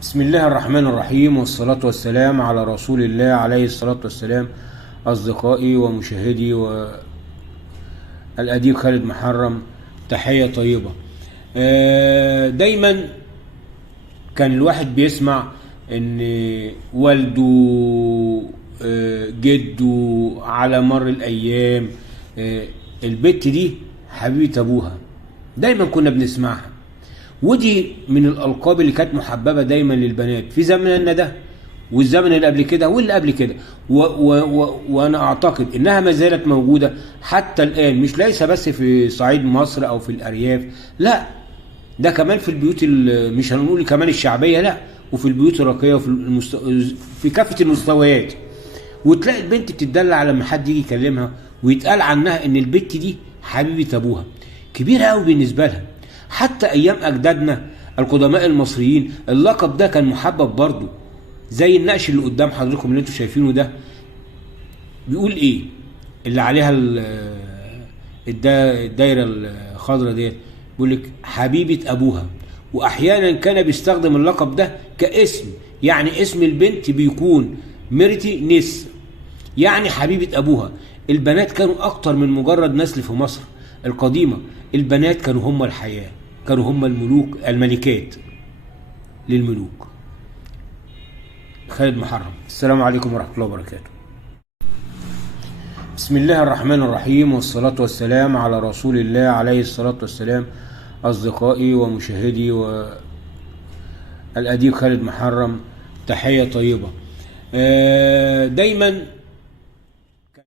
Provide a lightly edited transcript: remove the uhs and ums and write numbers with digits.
بسم الله الرحمن الرحيم، والصلاة والسلام على رسول الله عليه الصلاة والسلام. أصدقائي ومشاهدي والأديب خالد محرم، تحية طيبة. دايما كان الواحد بيسمع ان والده، جده على مر الأيام، البت دي حبيبة أبوها. دايما كنا بنسمعها، ودي من الألقاب اللي كانت محببة دايما للبنات في زمننا ده والزمن اللي قبل كده واللي قبل كده، وأنا أعتقد إنها ما زالت موجودة حتى الآن، مش ليس بس في صعيد مصر أو في الأرياف، لا، ده كمان في البيوت مش هنقول كمان الشعبية، لا، وفي البيوت الراقية وفي في كافة المستويات. وتلاقي البنت بتدلع لما حد يجي يكلمها ويتقال عنها إن البت دي حبيبة أبوها، كبيرة قوي بالنسبة لها. حتى ايام اجدادنا القدماء المصريين اللقب ده كان محبب برضه، زي النقش اللي قدام حضراتكم اللي انتوا شايفينه ده. بيقول ايه اللي عليها الدايره الخضراء ديت؟ بيقول لك حبيبه ابوها. واحيانا كان بيستخدم اللقب ده كاسم، يعني اسم البنت بيكون ميرتي نس، يعني حبيبه ابوها. البنات كانوا اكتر من مجرد نسل في مصر القديمه، البنات كانوا هم الحياه، كانوا هم الملوك، الملكات للملوك. خالد محرم، السلام عليكم ورحمة الله وبركاته. بسم الله الرحمن الرحيم، والصلاة والسلام على رسول الله عليه الصلاة والسلام. أصدقائي ومشاهدي والأديب خالد محرم، تحية طيبة. دايما